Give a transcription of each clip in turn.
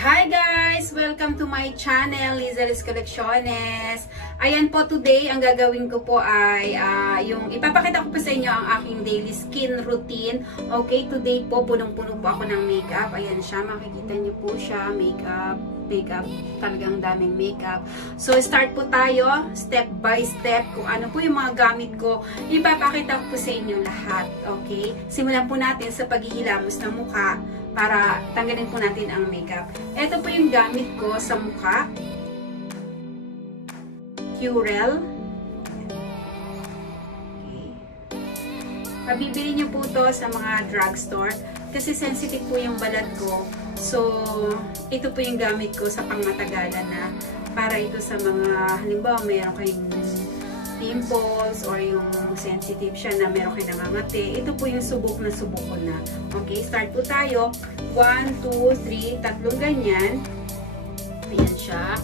Hi guys! Welcome to my channel, Liza's Colecciones. Ayan po, today, ang gagawin ko po ay yung ipapakita ko po sa inyo ang aking daily skin routine. Okay, today po, punong-puno po ako ng makeup. Ayan siya, makikita niyo po siya, makeup, talagang daming makeup. So, start po tayo, step by step, kung ano po yung mga gamit ko. Ipapakita ko po sa inyo lahat. Okay? Simulan po natin sa paghihilamos ng mukha para tanggalin po natin ang makeup. Ito po yung gamit ko sa mukha. Curel. Okay. Pabibili nyo po to sa mga drugstore kasi sensitive po yung balat ko. So, ito po yung gamit ko sa pangmatagalan na para ito sa mga, halimbawa, mayroon kayong pimples or yung sensitive siya na meron kayo nangangati. Ito po yung subok ko na. Okay, start po tayo. 1, 2, 3, tatlong ganyan. Ayan siya.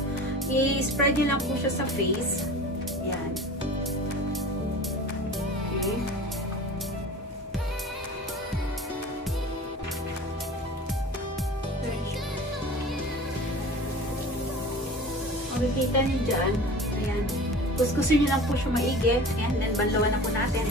I-spread nyo lang po siya sa face. Ayan. Okay. Makikita nyo dyan. Ayan. Kuskusin nyo lang po siya maigi. Ayan, then banlawan na po natin.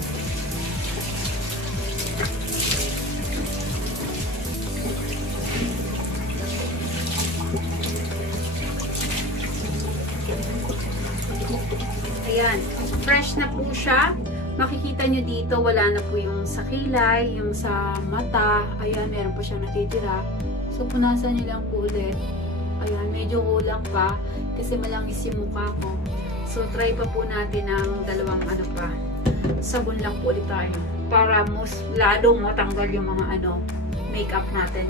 Ayan, fresh na po siya. Makikita nyo dito, wala na po yung sa kilay, yung sa mata. Ayan, meron po siyang natitira. So, punasan nyo lang po ulit. Ayan, medyo kulang pa kasi malangis yung mukha ko. So, try pa po natin ang dalawang sabon lang po ulit tayo. Para mas lalong matanggal yung mga makeup natin,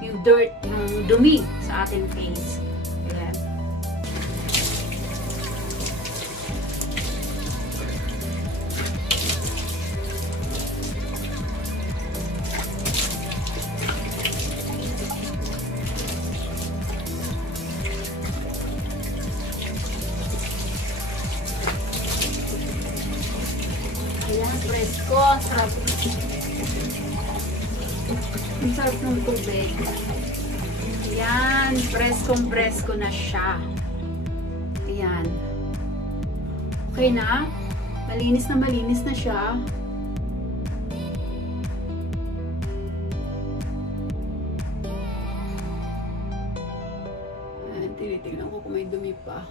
yung dirt, yung dumi sa ating face. Ayan. Ayan, presko. Sarap. Ang sarap ng tubig. Ayan, preskong-presko na siya. Ayan. Okay na. Malinis na siya. Ayan, tinitignan ko kung may dumi pa.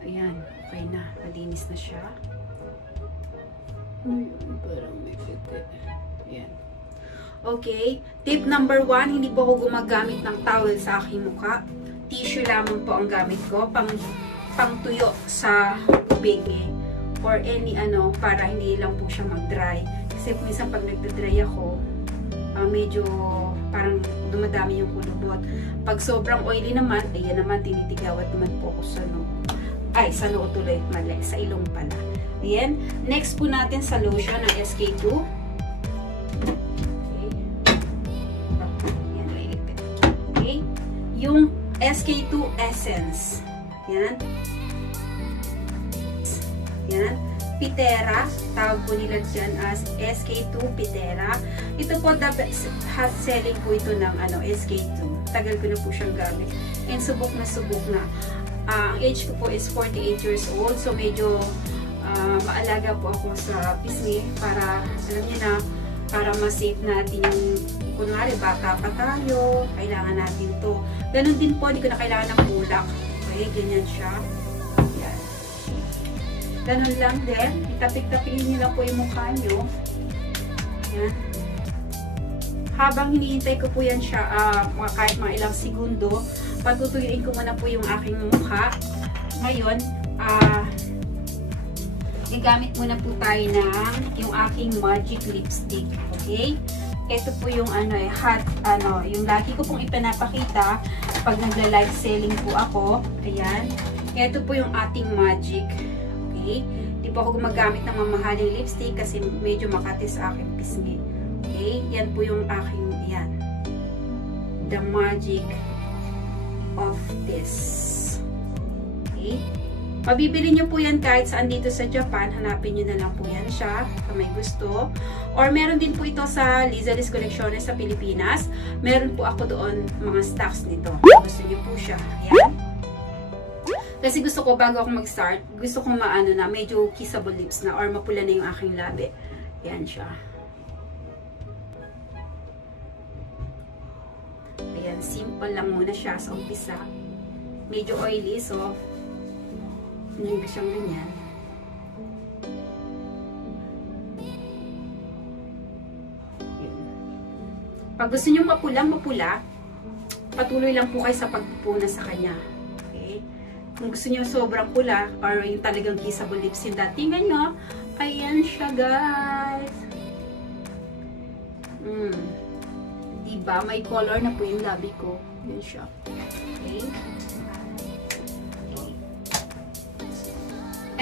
Ayan, okay na. Malinis na siya. Parang may piti. Ayan. Okay. Tip number 1, hindi po ako gumagamit ng towel sa aking mukha. Tissue lamang po ang gamit ko. Pang tuyo sa tubig or any para hindi lang po siya mag-dry. Kasi minsan pag nagda-dry ako, medyo parang dumadami yung kulubot. Pag sobrang oily naman, ayan naman, tinitigawan naman po ako sa noo. Ay, sa noo tuloy, mali. Sa ilong pala. Ayan. Next po natin sa lotion ng SK2. Okay. Ayan, lilipit. Okay. Yung SK2 Essence. Ayan. Ayan. Pitera. Tawag po nila dyan as SK2 Pitera. Ito po, hot selling po ito ng SK2. Tagal ko na po siyang gamit. And subok na. Ang age ko po is 48 years old. So, medyo maalaga po ako sa pisngi para, alam niyo na, para ma-save natin yung, kunwari, bata pa tayo, kailangan natin to. Ganon din po, hindi ko na kailangan ng bulak. Okay, ganyan siya. Yan. Ganon lang din. Itapik-tapikin niyo lang po yung mukha niyo. Yan. Habang hinihintay ko po yan siya, kahit mga ilang segundo, patutuyuin ko muna po yung aking mukha. Ngayon, gagamit muna po tayo ng yung aking magic lipstick. Okay? Ito po yung yung lagi ko pong ipinapakita pag nagla-live selling po ako. Ayan. Ito po yung ating magic. Okay? Hindi po ako gumagamit ng mamahaling lipstick kasi medyo makati sa aking pisngi. Okay? Yan po yung aking, yan. The magic of this. Okay? Mabibili nyo po yan kahit saan dito sa Japan. Hanapin nyo na lang po yan siya kung may gusto. Or meron din po ito sa Lizalis Colecciones sa Pilipinas. Meron po ako doon mga stocks nito. Gusto nyo po siya. Ayan. Kasi gusto ko bago ako mag-start, gusto ko maano na, medyo kissable lips na or mapula na yung aking labi. Ayan siya. Ayan, simple lang muna siya sa umpisa. Medyo oily, so hindi siyang ganyan. Pag gusto nyo mapulang-mapula, patuloy lang po kayo sa pagpupuna sa kanya. Okay? Kung gusto nyo sobrang pula, or yung talagang kissable lips yung datingan nyo, ayan siya guys. Diba? May color na po yung labi ko. Yan siya. Okay?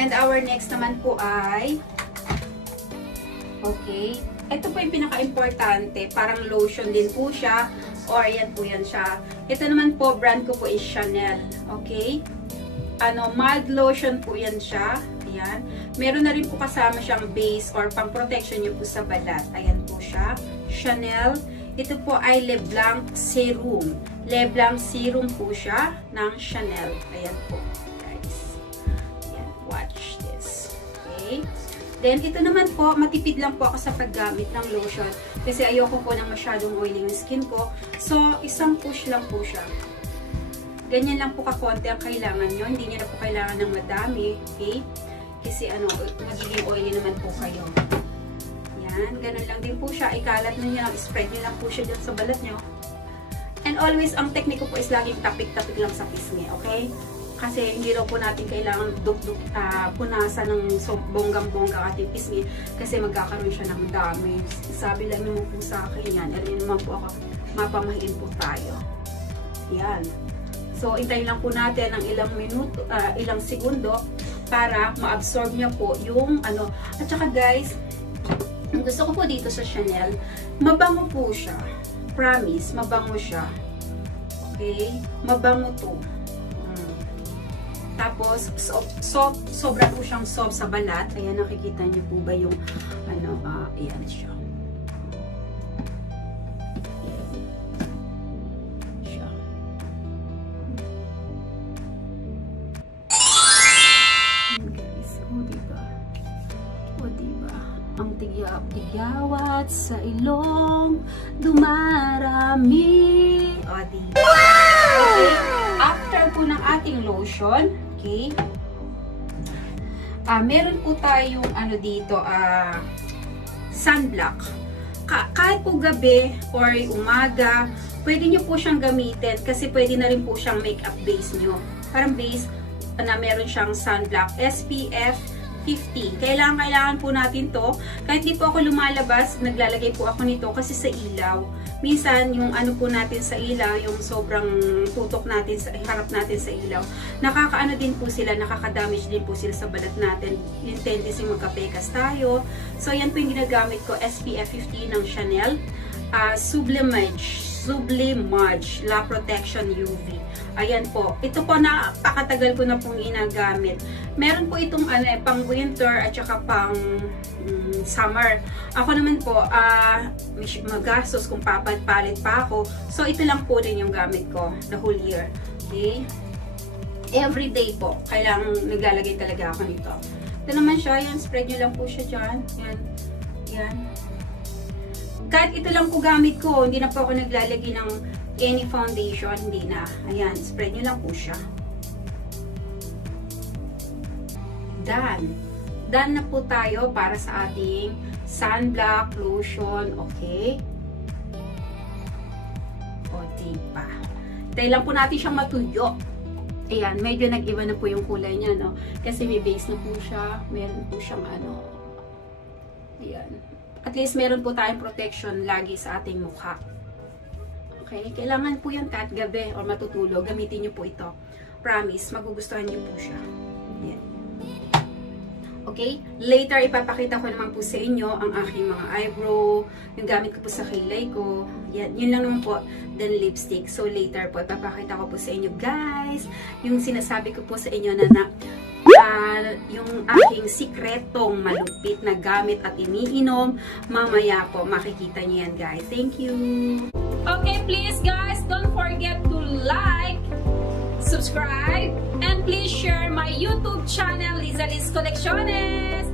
And our next naman po ay, okay, ito po yung pinaka-importante, parang lotion din po siya, or yan po yan siya. Ito naman po, brand ko po is Chanel, okay? Mild lotion po yan siya, ayan. Meron na rin po kasama siyang base or pang-protection nyo po sa balat, ayan po siya, Chanel. Ito po ay Le Blanc Serum, Le Blanc Serum po siya ng Chanel, ayan po. Watch this. Okay? Then, ito naman po, matipid lang po ako sa paggamit ng lotion kasi ayoko po ng masyadong oily yung skin ko. So, isang push lang po siya. Ganyan lang po kakonti ang kailangan nyo. Hindi nyo na po kailangan ng madami. Okay? Kasi magiging oily naman po kayo. Yan. Ganun lang din po siya. Ikalat nyo lang. Spread nyo lang po siya dyan sa balat nyo. And always, ang technique ko po is laging tapik-tapik lang sa pisngi. Okay? Kasi hindi raw po natin kailangan punasan ng bonggang-bonggang ating pisngi kasi magkakaroon siya ng damage. Sabi lang naman po sa akin yan. Ano naman po ako, mapamahiin po tayo. Yan. So, intayin lang po natin ng ilang segundo para ma-absorb niya po yung At saka guys, gusto ko po dito sa Chanel, mabango po siya. Promise, mabango siya. Okay? Mabango to. Tapos, sobra po siyang soft sa balat. Ayan, nakikita niyo po ba yung, ayan siya. Ayan. Siya. Guys, diba? Diba? Ang tigyawat sa ilong, dumarami. Diba? Okay. After po ng ating lotion, okay, meron po tayong dito, sunblock. Kahit po gabi or umaga, pwede nyo po siyang gamitin kasi pwede na rin po siyang makeup base nyo. Parang base na meron siyang sunblock SPF 50. Kailangan po natin to. Kahit di po ako lumalabas, naglalagay po ako nito kasi sa ilaw. Minsan, yung po natin sa ilaw, yung sobrang tutok natin, harap natin sa ilaw, nakakaano din po sila, nakaka-damage din po sila sa balat natin. Yung tendency magka-pekas tayo. So, yan po yung ginagamit ko, SPF 50 ng Chanel. Sublimage La Protection UV. Ayan po. Ito po, napakatagal ko na pong ginagamit. Meron po itong pang winter at saka pang summer. Ako naman po, magastos kung papalit pa ako. So, ito lang po din yung gamit ko the whole year. Okay? Every day po, kailangang naglalagay talaga ako nito. Ito naman siya. Yan, spread nyo lang po siya dyan. Yan. Yan. Kahit ito lang po gamit ko, hindi na po ako naglalagay ng any foundation, hindi na. Ayan, spread nyo lang po siya. Done. Done na po tayo para sa ating sunblock lotion, okay? O, diba? Dahil lang po natin siyang matuyo. Ayan, medyo nag-iba na po yung kulay niya, no? Kasi may base na po siya. Meron po siyang ayan. At least meron po tayong protection lagi sa ating mukha. Okay? Kailangan po yan kahit gabi or matutulog. Gamitin nyo po ito. Promise, magugustuhan nyo po siya. Yan. Okay? Later, ipapakita ko naman po sa inyo ang aking mga eyebrow, yung gamit ko po sa kilay ko. Yan. Yun lang naman po. Then lipstick. So, later po, ipapakita ko po sa inyo, guys, yung sinasabi ko po sa inyo na yung aking sikretong malupit na gamit at iniinom. Mamaya po, makikita niyo yan, guys. Thank you! Okay, please guys, don't forget to like, subscribe, and please share my YouTube channel, Liza Liz Colecciones!